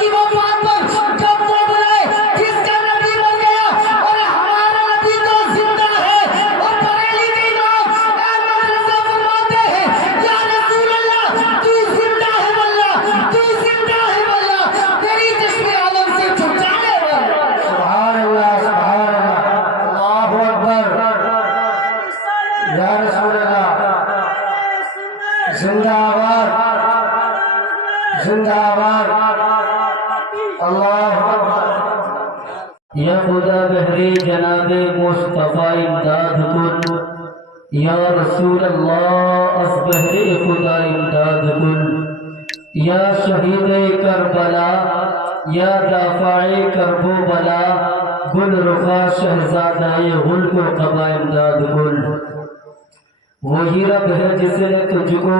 की वफात पर जब वो बुलाए किसका नबी बन गया, और हमारा नबी तो जिंदा है। और बरेली के इमाम अहमद रज़ा फरमाते हैं, या रसूल अल्लाह तू जिंदा है वल्लाह, तू जिंदा है वल्लाह, तेरी चश्मे आलम से छुटकाने वाला। सुभान अल्लाह, सुभान अल्लाह, अल्लाहु अकबर। या रसूल अल्लाह, जिंदाबाद जिंदाबाद, अल्लाहु अकबर। या खुदा बहरे जनाबे मुस्तफा इमदाद कुन, या रसूल अल्लाह अस बहरे खुदा इमदाद कुन, या शहीद करबला, या दाफ़ाए करबो बला, गुल रुखा शहजादाए गुल को कबा इमदाद कुन। वही रब है जिसने तुझको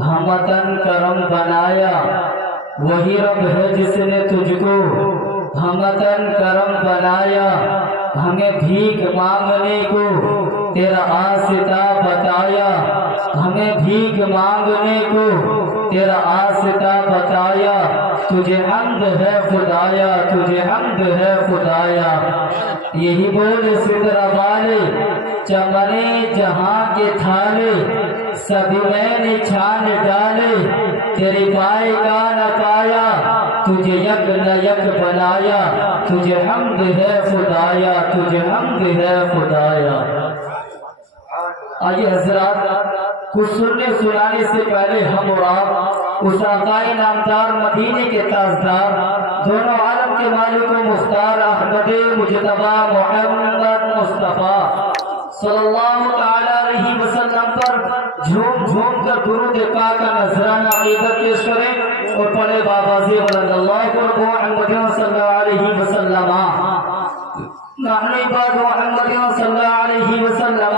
हमतन करम बनाया, वही रब है जिसने तुझको हमतन करम बनाया, हमें भीख मांगने को तेरा आसिता बताया, हमें भीख मांगने को तेरा आसिता बताया, तुझे हम्द है खुदाया, तुझे हम्द है खुदाया। यही बोले सिदरा वाले चमने जहां के थाले, सभी मैंने छान डाले, तेरे पाएगा न पाया, तुझे यक न यक बनाया, तुझे हम्द है खुदाया, तुझे हम्द है खुदाया। आइए हजरात, कुछ सुनने सुनाने से पहले हम और आप उस आकाए नामदार मदीने के ताजदार, दोनों आलम के मालिक व मुख्तार अहमद मुजतबा मोहम्मद मुस्तफ़ा सल्लल्लाहु तआला अलैहि वसल्लम पर झूम झूम कर दुरूद पाक का नजराना अकीदत पेश करें और पढ़े बाबाजी वल्लल्लाहु सल्लल्लाहु अलैहि वसल्लम नहनु बाद मोहम्मद सल्लल्लाहु अलैहि वसल्लम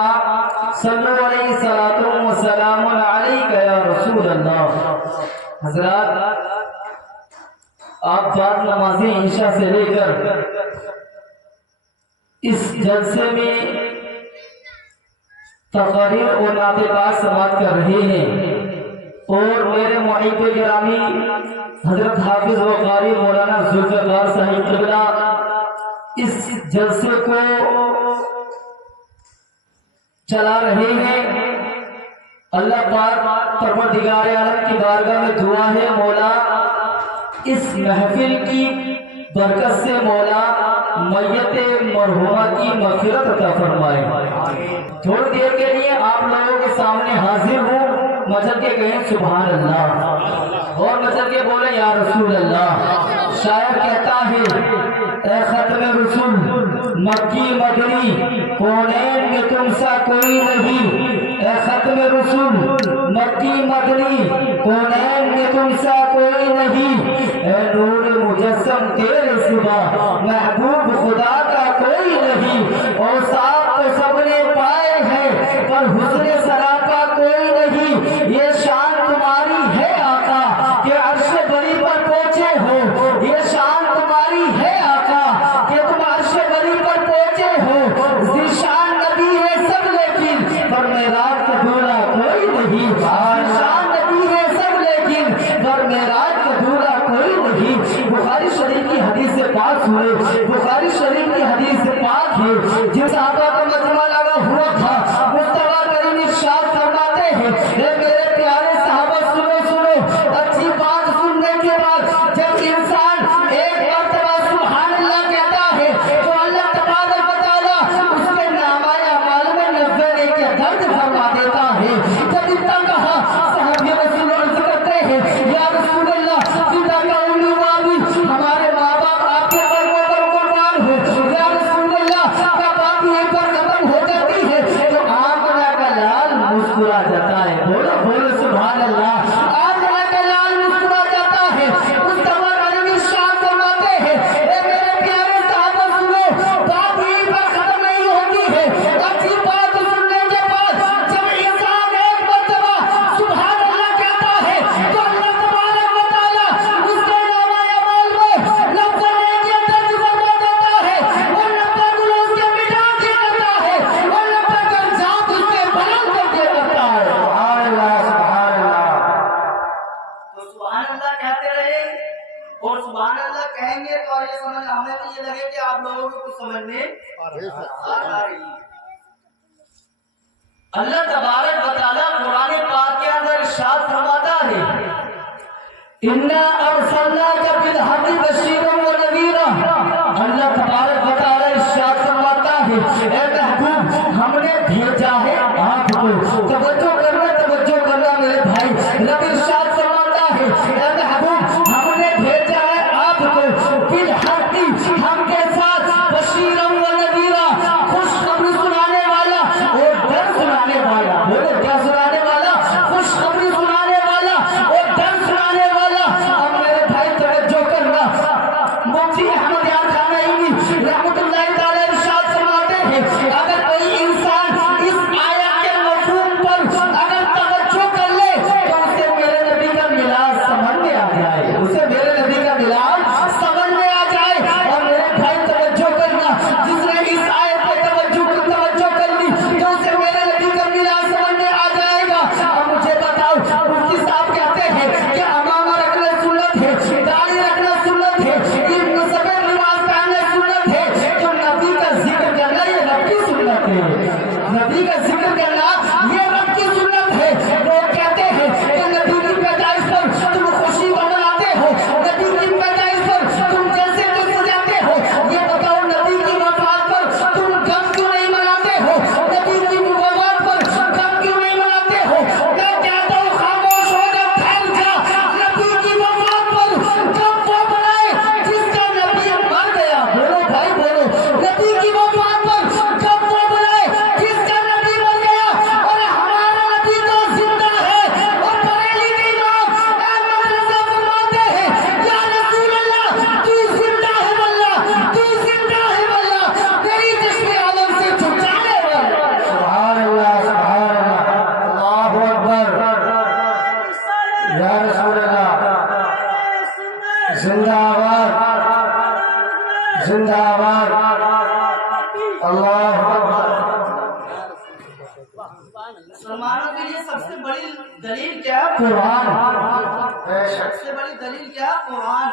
सल्लु अलैहि सलातु व सलाम अलैका या रसूल अल्लाह। हजरात, आप बाद नमाज़े ईशा से लेकर इस जलसे में तकरीर और नातेबाज समाप्त कर रहे हैं, और मेरे मुहिब गिरामी हजरत हाफिज व कारी मौलाना जुल्फ़िकार साहिब क़िबला इस जलसे को चला रहे हैं। अल्लाह पाक परवरदिगार आलम की बारगाह में दुआ है, मौला इस महफिल की बरकत से मौला मैयत मरहुमा की मग़फ़िरत अता फरमाए। थोड़ी देर के लिए आप लोगों के सामने हाजिर हूँ, मचल के कहें सुभान अल्लाह, और मचल के बोले या रसूल अल्लाह। शायर कहता है, ए खत्म रसूल मक्की मदनी कौनैन में तुमसा कोई नहीं, ए खत्म रसूल मक्की मदनी कौनैन में तुमसा कोई नहीं, ए नूर मुजस्सम तेरे सिवा महबूब खुदा का कोई नहीं, और साथ तो सबने पाए हैं पर हुस्न सरापा कोई नहीं, ये शान तुम्हारी है आका कि अर्श बरी पर पहुंचे हो, ये शान तुम्हारी है आका कि तुम अर्श बरी पर पहुंचे हो, ज़िशान नबी है सब लेकिन पर मेराज का दूल्हा कोई नहीं, ज़िशान नबी है सब लेकिन पर मेराज का दूल्हा कोई नहीं। बुखारी शरीफ की हदीस से पाक हुए, बुखारी शरीफ की हदीस से पाक है, जिन सहाबा का मजमा लगा हुआ था, मुस्तफा करीम इरशाद फरमाते हैं, हे मेरे प्यारे सहाबा सुनो सुनो, अच्छी बात सुनने के बाद जब इंसान एक मर्तबा सुभान अल्लाह कहता है तो अल्लाह तबारक व तआला उसके नामाए अमाल में 90 के दर्ज फरमा देता है। जब इतना कहा साहब रसूल अर्ज करते हैं, या रसूल अल्लाह पिता का उल्लू वाबिल हमारे माँ बाप आपके कर्मों पर कुर्बान हो, या रसूल अल्लाह का बाप ये पर सुभान अल्लाह कहेंगे तो ये समझ हमें भी ये लगे कि आप लोगों को कुछ समझ में आ रही है। अल्लाह तबारक व तआला कुरान पाक के अंदर इरशाद फरमाता है, इन्ना अरसलनाका बिल हक़्क़ि बशीरन व नज़ीरा। अल्लाह तबारक व तआला इरशाद फरमाता है, ए महबूब हमने भेजा है आपको। तवज्जो करना मेरे भाई। रब इरशाद फरमाता है, ए महबूब हमने भेजा है आपको बिल हक़्क़ि, हम के साथ बशीरन व नज़ीरा, खुशखबरी सुनाने वाला और डर सुनाने वाला। बोलो क्या सुनाने वाला? खुशखबरी सुनाने वाला और डर सुनाने वाला। अब मेरे भाई तवज्जो करना, मुफ्ती अहमद यार खानईनी रहमतुल्लाह तआला इरशाद फरमाते हैं, अगर कोई इंसान इस आयत के मफ़हूम पर अगर तवज्जो कर ले तो उसे मेरे नबी का मिलाद समझ में आ जाए, उसे मेरे नबी का मिलाद समझ में आ जाए। और मेरे भाई तवज्जो करना, जिसने इस आयत पे तवज्जो कर ली तो उसे मेरे नबी का मिलाद समझ में आ जाएगा। अब मुझे बताओ, मुफ्ती साहब कहते हैं कि अमामा रखना सुन्नत है, दाढ़ी रखना सुन्नत है, इब्न सफेद नमाज पढ़ना सुन्नत है, तो नबी का जिक्र करना ये रब की सुन्नत है। नबी का जिक्र करना ये रब की सुन्नत है। लोग कहते हैं कि नबी की पैदाइश पर तुम खुशी मनाते हो, नबी की पैदाइश पर तुम जैसे तो सजाते हो। ये बताओ नबी की वफात पर तुम गम क्यों नहीं मनाते हो? नबी की वफात पर गम क्यों नहीं मनाते हो? मैं कहता हूँ खामोश हो जा, फैल जा। नबी की वफात पर गम वो मनाए जिसका नबी मर गया। बोलो भाई बोलो, नबी की वफात पर गम वो मनाए जिसका नबी मर गया। और हमारा नबी तो जिंदा है। और बरेली के इमाम अहमद रज़ा फरमाते हैं, या रसूल अल्लाह तू जिंदा है वल्लाह, तू जिंदा है वल्लाह, तेरी जिस्म आलम से छुटकाने वाला। सुभान अल्लाह, सुभान अल्लाह, अल्लाहु अकबर। या रसूल अल्लाह, जिंदाबाद जिंदाबाद, अल्लाहु अकबर। मुसलमानों के लिए सबसे बड़ी दलील क्या है? कुरान। सबसे बड़ी दलील क्या है? कुरान।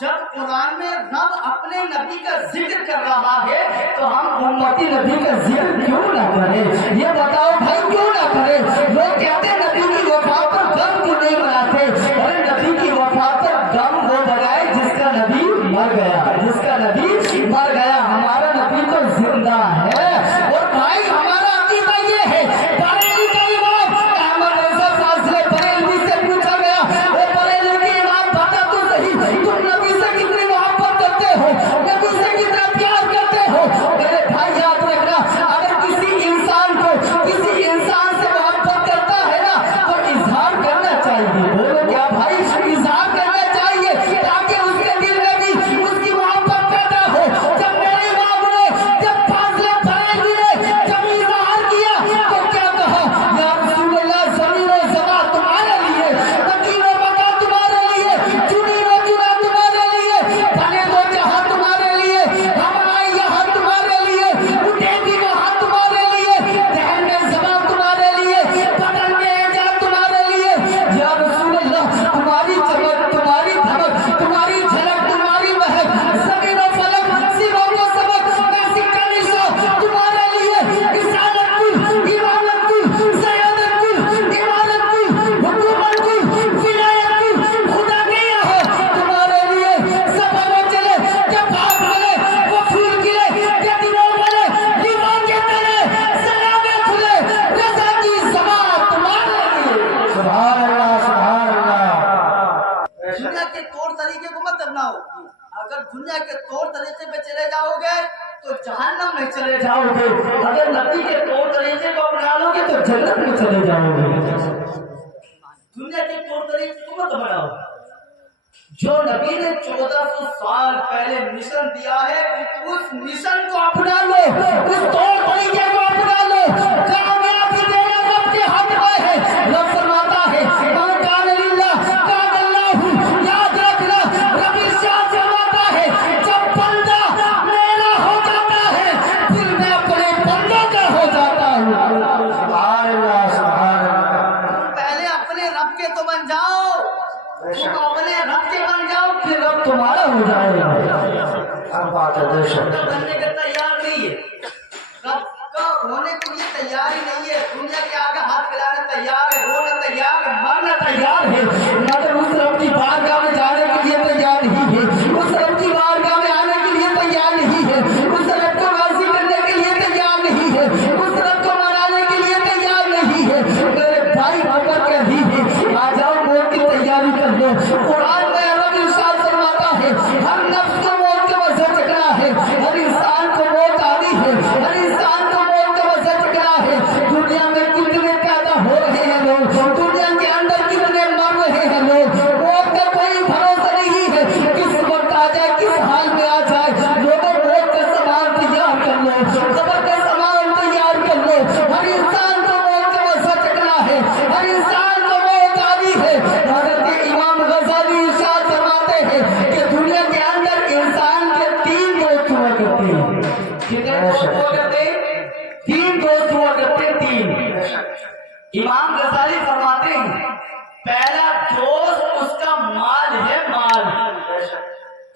जब कुरान में रब अपने नबी का जिक्र कर रहा है तो हम उम्मती नबी का जिक्र क्यों ना करें? ये बताओ भाई, क्यों ना करें? लोग कहते हैं नबी की वफात पर गम क्यों नहीं मनाते? अरे नबी की वफात पर गम वो बनाए जिसका नबी मर गया, जिसका नबी मर गया। हमारा नबी तो जिंदा है। और भाई हमारा अकीदा ये है, बरेली का इमाम अहमद रज़ा फाज़िल बरेलवी से पूछा गया, ओ बरेली के इमाम बता तो सही, तुम नबी से कितनी मोहब्बत करते हो, नबी से कितना प्यार करते हो? मेरे भाई याद रखना, अगर किसी इंसान को किसी इंसान से मोहब्बत करता है ना तो इजहार करना चाहिए। बोलो क्या भाई? इजहार करना चाहिए ताकि उसके दिल में भी उसकी मोहब्बत पैदा हो। जब मेरे इमाम ने, जब फाज़िल बरेलवी ने जब इजहार किया तो क्या कहा? या रसूल अल्लाह, ज़मीन और ज़मा तुम्हारे लिए, नकीर और बका तुम्हारे लिए, चुनी और चुना तुम्हारे लिए, बने दो जहां तुम्हारे लिए, हम आए यहाँ तुम्हारे लिए, उठेगी वहाँ तुम्हारे लिए, दहन में ज़मा तुम्हारे लिए, बदन में एजाज तुम्हारे लिए। या रसूल अल्लाह, तुम्हारी चमक, तुम्हारी धमक, तुम्हारी झलक, तुम्हारी महक, ज़मीन और फलक, सिरों को सबक, नक्श का निशा तुम्हारे लिए, रिसालत की, इमामत की, ज़ियादत की, इमारत की, हुकूमत की, विलायत की, खुदा के यहाँ तुम्हारे लिए। सफर चले जब भाग चले वो फूल खिले, ये दिनों बने दीवार के तले, सलामे खुले, रज़ा की ज़मा तुम्हारे लिए। सुभान अल्लाह, सुभान अल्लाह। दुनिया के तौर तरीके को मत अपनाओ। अगर दुनिया के तौर तरीके पे चले जाओगे तो जहन्नम में चले जाओगे। अगर नबी के तौर तरीके को अपना लोगे तो जन्नत में चले जाओगे। दुनिया के तौर तरीके को मत अपनाओ। जो नबी ने 1400 साल पहले मिशन दिया है, उस मिशन को अपना लो, उस तौर तरीके को अपना लो। कामयाबी देना रब के हाथ में है। रब फरमाता है, मान कान लिल्लाह कान अल्लाहु। याद रखना, रब इरशाद फरमाता है, जब बंदा मेरा हो जाता है फिर मैं अपने बंदों का हो जाता हूँ। सुभान अल्लाह, सुभान अल्लाह। पहले अपने रब के तो बन जाओ, तुम अपने रब के बन जाओ, फिर रब तुम्हारा हो जाएगा। क्या बात है बेशक। कब बनने के तैयार नहीं है, कब होने के लिए तैयार ही नहीं है। दुनिया के आगे हाथ फैलाने तैयार है, रोना तैयार है, मरना तैयार है मगर उस रब की बारगाह में जाने के लिए तैयार नहीं है, उस रब की बारगाह में आने के लिए तैयार नहीं है, उस रब को राजी करने के लिए तैयार नहीं है, उस रब को मनाने के लिए तैयार नहीं है। मेरे भाई खबर कर दी है, आ जाओ मौत की तैयारी कर लो। कुरान में रब इरशाद फरमाता है हर नफ्स को मौत का वजह चकना है, हर इंसान को मौत आनी है, हर इंसान को मौत का वजह चकना है। दुनिया में कितने पैदा हो रहे हैं लोग, दुनिया के अंदर कितने मर रहे हैं लोग, मौत का कोई भरोसा नहीं है, किस वक्त आ जाए, किस हाल में आ जाए। लोगों मौत का सामान तैयार कर लो, कब्र का सामान तैयार कर लो। हर इंसान को मौत का वजह चकना है, हर इंसान को मौत आनी है। हज़रत इमाम गज़ाली इरशाद फरमाते हैं कि दुनिया के अंदर इंसान के 3 दोस्त हुआ करते हैं। कितने दोस्त हुआ करते हैं? 3 दोस्त हुआ करते हैं, 3। इमाम गज़ाली फरमाते हैं पहला दोस्त उसका माल है, माल।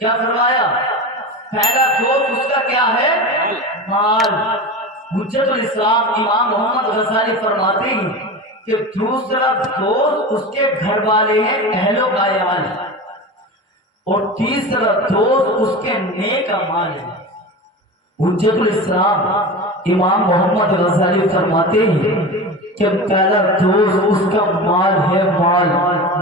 क्या फरमाया? पहला दोस्त उसका क्या है? माल। हुज्जतुल इस्लाम इमाम मोहम्मद गज़ाली फरमाते हैं कि दूसरा दोस्त उसके घर वाले हैं, अहलो अयाल, और तीसरा दोस्त उसके नेक अमाल है। हुज्जतुल इस्लाम इमाम मोहम्मद गज़ाली फरमाते हैं कि पहला दोस्त उसका माल है, माल।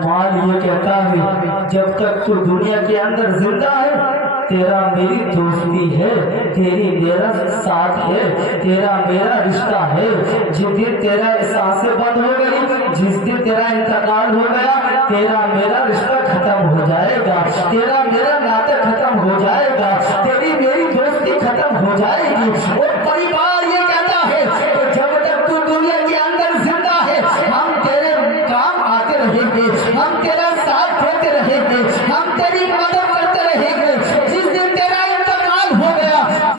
माल ये कहता है जब तक तू दुनिया के अंदर जिंदा है तेरा मेरी दोस्ती है, तेरी मेरा साथ है, तेरा मेरा रिश्ता है। जिस दिन तेरा सांसें बंद हो गई, जिस दिन तेरा इंतकाल हो गया, तेरा मेरा रिश्ता खत्म हो जाएगा, तेरा मेरा नाता खत्म हो जाएगा, तेरी मेरी दोस्ती खत्म हो जाएगी। और परिवार